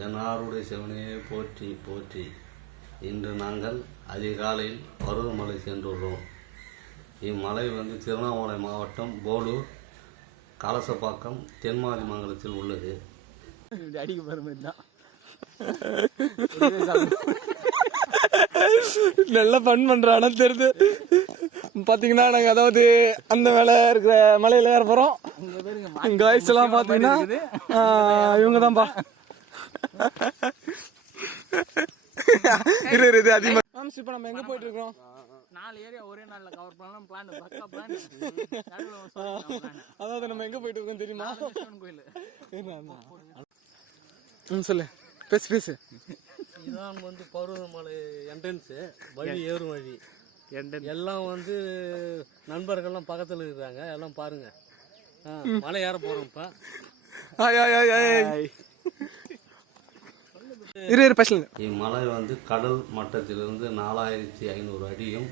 என்னாருடைய சிவனையே போற்றி போற்றி. இன்று நாங்கள் அதிகாலையில் பருவமலை சென்றுள்ளோம். இம்மலை திருவண்ணாமலை மாவட்டம் போலூர் கலசப்பாக்கம் தென்மாதி மங்கலத்தில் உள்ளது. நல்லா ஃபன் பண்றான தெரியுது. பாத்தீங்கன்னா நாங்க அதாவது அந்த மேல இருக்கிற மலையில ஏற போறோம். காய்ஸ் எல்லாம் பாத்தீங்கன்னா இவங்கதான்பா. இது அதிகமா. இப்ப நம்ம எங்க போயிட்டு இருக்கோம்? 4 ஏரியா ஒரே நாள்ல கவர் பண்ணலாம். பிளான் பக்கா பிளான். அதாவது நம்ம எங்க போயிட்டு இருக்கோம் தெரியுமா? கோயில். சொல்லு, பேசு. இதுதான் பருவமலை என்ட்ரன்ஸு, வழி ஏறும் வழி. எல்லாம் நண்பர்கள்லாம் பக்கத்தில் இருக்கிறாங்க. எல்லாம் பாருங்க, மலை ஏற போறோம் இப்ப. இம்மலை கடல் மட்டத்திலிருந்து 4500 அடியும்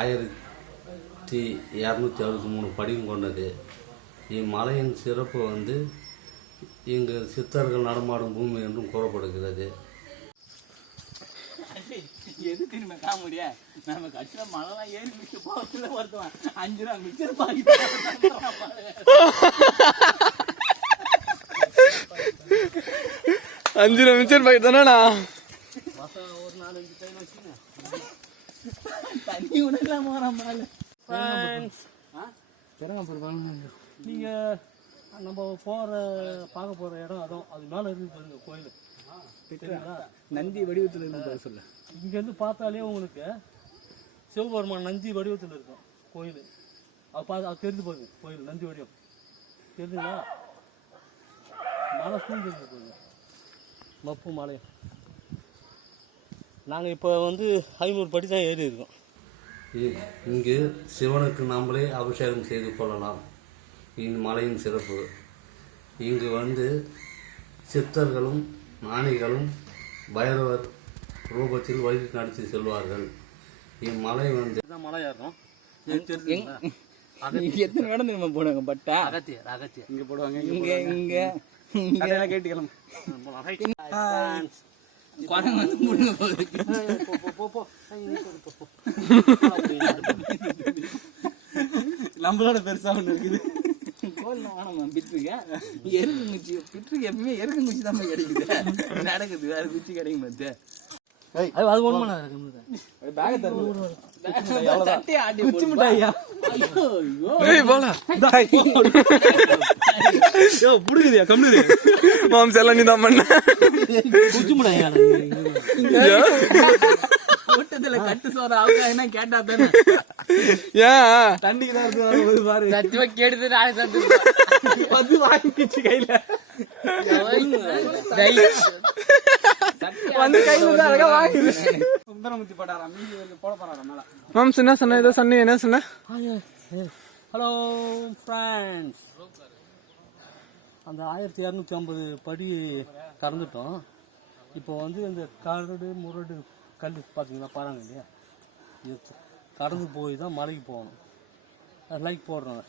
1263 படியும் கொண்டது. இம்மலையின் சிறப்பு இங்கு சித்தர்கள் நடமாடும் பூமி என்றும் கூறப்படுகிறது. எது திரும்ப காமெடியா? நம்ம கட்சியில மழைலாம் ஏறி மிச்சு போகல. ஒருத்தவன் 5 ரூபா மிச்சர் பாக்கெட் 5 ரூபா மிச்சர் பாக்கெட் தானேண்ணா? ஒரு 4-5 டைம் வச்சுங்க. தண்ணி உடலாம் போறான் மேல. நீங்க நம்ம பார்க்க போற இடம் அது மேல இருக்கு பாருங்க கோயில். நந்தி வடிவத்தில் இருந்து சொல்ல. இங்க பார்த்தாலே உங்களுக்கு சிவபெருமான் நந்தி வடிவத்தில் இருக்கும் கோயில். அது தெரிஞ்சு பாருங்க, கோயில் நந்தி வடிவம் தெரிஞ்சுங்களா? மலை சூழ்ந்து பாருங்க, மப்பு மலையும். நாங்கள் இப்போ 500 படி தான் ஏறி இருக்கோம். இங்கு சிவனுக்கு நாமளே அபிஷேகம் செய்து கொள்ளலாம். இம்மலையின் சிறப்பு இங்கு சித்தர்களும் ஞானிகளும் பைரவர் ரூபத்தில் வழி நடத்தி செல்வார்கள். இம்மலை மலை ஏறும். எத்தனை இடம் நம்ம போடுவாங்க? பட்டா அகத்திய இங்க போடுவாங்க. இங்க கேட்டுக்கலாம். நம்மளோட பெருசா ஒண்ணு இருக்குது. எப்பவுமே எருக்கு குச்சி தான் கிடைக்குது. நடக்குது, வேற குச்சி கிடைக்க மாட்டே. கூட்டத்துல கட்டு சோற அவங்க கேட்டா தானே தண்ணிக்கு தான் இருக்கு. கேடுது வாங்கிச்சு கையில சுந்தரமுத்தி பட்டாரா மீதி போட போறாரா மேல. மாம்ஸ் என்ன சொன்ன? ஏதோ சொன்னீங்க, என்ன சொன்ன? ஹலோ ஃப்ரெண்ட்ஸ், அந்த 1250 படி கடந்துட்டோம். இப்போ இந்த கரடு முரடு கல் பார்த்தீங்கன்னா பாருங்க இல்லையா, இது கடந்து போய் தான் மலைக்கு போகணும். லைக் போடுறோம்.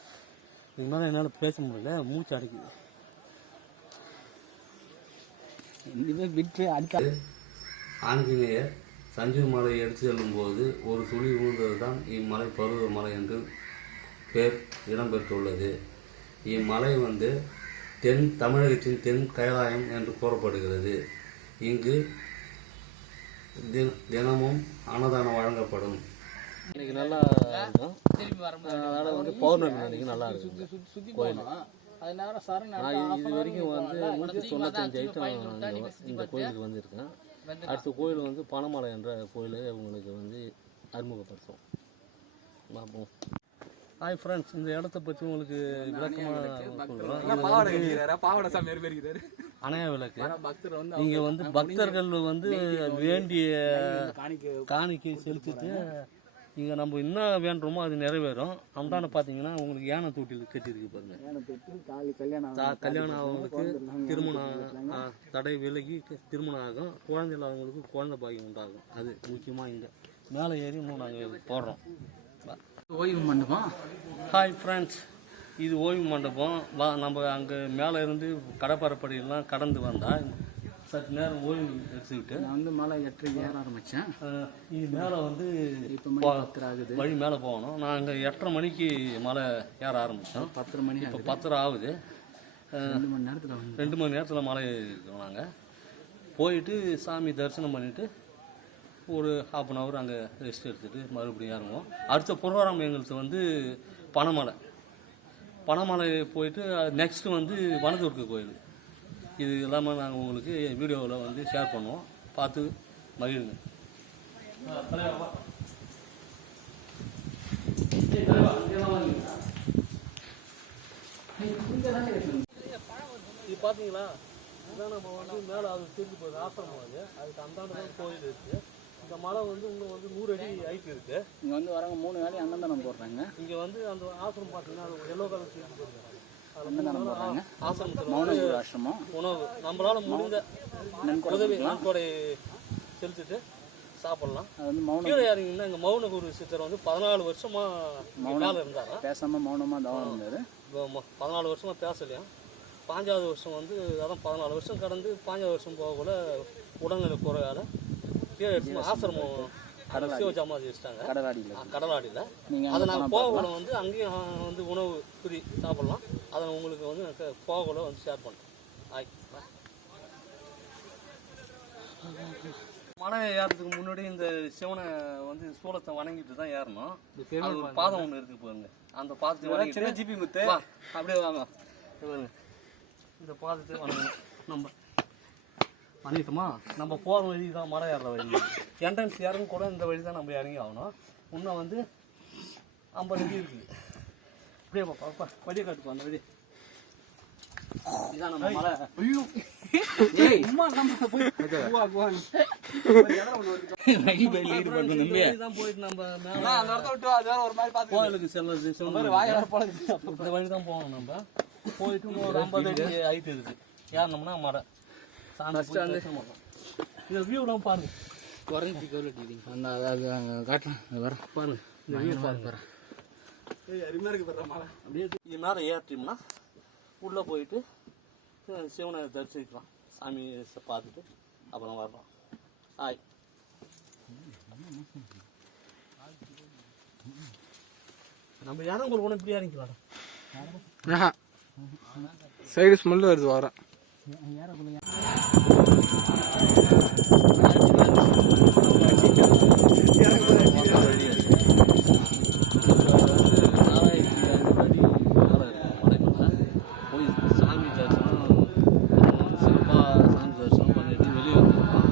இதுக்கு மேலே என்னால் பேச முடியல, மூச்சு அடைக்குது. ஆஞ்சநேயர் சஞ்சீவ் மலையை எடுத்து செல்லும் போது ஒரு துளி ஊழ்ந்தது தான் இம்மலை பருவமலை என்று பேர் இடம்பெற்றுள்ளது. இம்மலை தென் தமிழகத்தின் தென் கைலாயம் என்று கூறப்படுகிறது. இங்கு தினமும் அன்னதானம் வழங்கப்படும். இன்னைக்கு நல்லா இருக்கும். அதனால பௌர்ணமி அன்னைக்கு நல்லா இருக்கும் கோயில். இது வரைக்கும் 195 ஐட்டம் இந்த கோயிலுக்கு வந்திருக்கேன். அடுத்த கோயில் பனமலை என்ற கோயில் உங்களுக்கு அறிமுகப்படுத்தும். பார்ப்போம். ஹாய் ஃப்ரெண்ட்ஸ், இந்த இடத்த பற்றி உங்களுக்கு விளக்கமாக சொல்கிறோம். அணைய விளக்கு. இங்கே பக்தர்கள் வேண்டிய காணிக்கை செலுத்திட்டு இங்கே நம்ம என்ன வேண்டுமோ அது நிறைவேறும். அந்தாண்ட பார்த்தீங்கன்னா உங்களுக்கு யானை தொட்டில் கட்டியிருக்கு பாருங்க. கல்யாணம் ஆகவங்களுக்கு திருமணம் தடை விலகி திருமணம் ஆகும். குழந்தை இல்லாதவங்களுக்கு குழந்தை பாக்கியம் உண்டாகும். அது முக்கியமாக இங்கே மேலே ஏறி நாங்கள் போடுறோம். ஓய்வு மண்டபம். ஹாய் ஃப்ரெண்ட்ஸ், இது ஓய்வு மண்டபம். நம்ம அங்கே மேலே இருந்து கடற்பரப்படியெல்லாம் கடந்து வந்தால் சற்று நேரம் ஓய்வு எடுத்துக்கிட்டு நான் வந்து மலை 8:30 ஏற ஆரம்பித்தேன். இது மேலே வந்து இப்போ மணி 10 ஆகுது. வழி மேலே போகணும். நாங்கள் 8:30 மணிக்கு மலை ஏற ஆரம்பித்தோம். 10 மணி இப்போ 10:30 ஆகுது. 2 மணி நேரத்தில் வந்து 2 மணி நேரத்தில் மலை இருக்கோம். நாங்கள் போயிட்டு சாமி தரிசனம் பண்ணிவிட்டு ஒரு 1/2 hour அங்கே ரெஸ்ட் எடுத்துகிட்டு மறுபடியும் இறங்குவோம். அடுத்த ப்ரோக்ராம் எங்களுக்கு வந்து பனைமலை போயிட்டு நெக்ஸ்ட்டு வந்து வனதுர்க்க கோயில். இது இல்லாமல் நாங்கள் உங்களுக்கு வீடியோவில் வந்து ஷேர் பண்ணுவோம். பார்த்து மகிழுங்க. இது பார்த்தீங்களா, இதான் நம்ம வந்து மேலே அது தெரிஞ்சு போகுது ஆசிரமம். அதுக்கு அந்தாண்ட கோயில் இருக்குது. இந்த மலை வந்து இன்னும் வந்து 100 அடி ஹைட் இருக்குது. இங்கே வந்து வரவங்க 3 வேலையும் அன்னதானம் போடுறாங்க. இங்கே வந்து அந்த ஆசிரமம் பார்த்தீங்கன்னா அது எல்லோ கலர் தெரிஞ்சு போகுது. அன்னதானம் போடுறாங்க. ஆசிரமத்தில் மௌனகுரு ஆசிரமம். உணவு நம்மளால் முடிந்த உதவி நன்கொடை செலுத்திட்டு சாப்பிட்லாம். அது வந்து மௌனம் கீழே இறங்கிங்கன்னா இங்கே மௌனகுரு சித்தர் வந்து 14 வருஷமாக மேலே இருந்தாரா. பேசாமல் மௌனமாக தவம் இருந்தார். 14 வருஷமாக பேசலையாம். 5வது வருஷம் வந்து அதான் 14 வருஷம் கடந்து 5வது வருஷம் போகக்குள்ள உடல்நிலை குறையால கீழே எடுத்து ஆசிரமம் சிவஜாமாதி வச்சுட்டாங்க கடலாடியில். அதை நாங்கள் போகக்குள்ள வந்து அங்கேயும் வந்து உணவு ஃப்ரீ சாப்பிட்லாம். அதை உங்களுக்கு வந்து போகக்குள்ள வந்து ஷேர் பண்ணுறேன். மலை ஏறதுக்கு முன்னாடி இந்த சிவனை வந்து சூளத்தை வணங்கிட்டு தான் ஏறணும். அது ஒரு பாதம் ஒன்று இருக்கு பாருங்க. அந்த பாதத்தை வணங்கிட்டு ஜிபி முத்து அப்படியே வாங்க. இந்த பாதத்தை வணங்கணும். நம்ம வணங்கிட்டோமா, நம்ம போகிற வழி தான் மலை ஏறுற வழி. என்ட்ரன்ஸ் இறங்க கூட இந்த வழி தான் நம்ம இறங்கி ஆகணும். இன்னும் வந்து 50 அடி இருக்குது. அப்படியே பாப்பா வழியை காட்டுப்பா. அந்த வழி இதான் நம்ம மலை. கோயிலுக்கு செல்றது இந்த வழி தான் போகணும். நம்ம போயிட்டு ஒரு 50 அடி ஹைட் இருக்கு. ஏறினோம்னா மலை இந்த வியூலாம் பாருங்க. குறைஞ்சி அந்த அது அங்கே காட்டுறேன் வர பாருங்க. இந்த வியூ பாருங்க. அப்படியே இது மேலே ஏற்றிட்டோம்னா உள்ளே போயிட்டு சிவனை தரிசிக்கலாம். சாமி பார்த்துட்டு அப்புறம் வரலாம். நம்ம இறங்க கூட இப்படி இறங்கிக்கலாம். சைடு ஸ்மெல் வருது வரேன். போய் சாமி தரிசனம் சிறப்பாக சாமி தரிசனம் பண்ணிட்டு வெளியே வந்துருக்கோம்.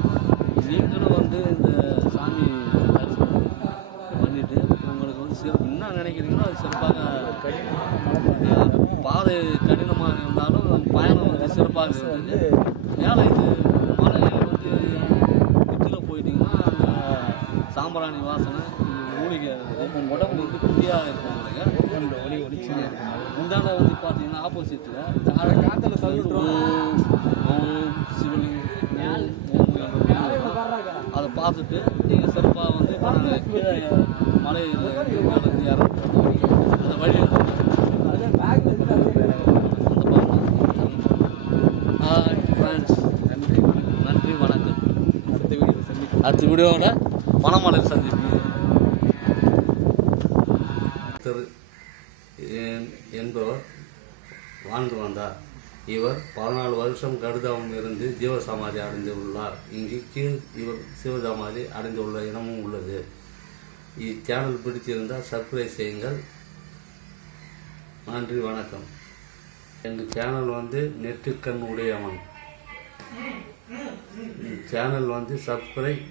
நீங்களும் வந்து இந்த சாமி தரிசனம் பண்ணிட்டு உங்களுக்கு வந்து சிறப்பு என்ன நினைக்கிறீங்களோ அது சிறப்பாக. பாதை கடினமாக இருந்தாலும் பயணம் வந்து சிறப்பாக இருக்குது. மேலே இது மலை வந்து வீட்டில் போயிட்டீங்கன்னா அந்த சாம்பிராணி வாசனை மூலிகை உடம்பு வந்து குட்டியாக இருக்கும். முந்தான வந்து பார்த்தீங்கன்னா ஆப்போசிட்டில் காற்றுல சிவலிங்கம் அதை பார்த்துட்டு நீங்கள் சிறப்பாக வந்து மலையில் அந்த வழி நன்றி வணக்கம். அடுத்த வீடியோவில் பனைமலையில் சந்திப்போம். என்பவர் வாழ்ந்து வந்தார். இவர் 14 வருஷம் கடுதாவும் இருந்து ஜீவசமாதி அடைந்துள்ளார். இங்கு கீழ் இவர் சிவசமாதி அடைந்துள்ள இடமும் உள்ளது. இச்சேனல் பிடிச்சிருந்தால் சப்ஸ்கிரைப் செய்யுங்கள். நன்றி வணக்கம். எங்கள் சேனல் வந்து நெற்றிக்கண் உடையவன். சேனல் வந்து சப்ஸ்கிரைப்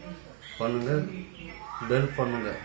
பண்ணுங்கள், பெல் பண்ணுங்கள்.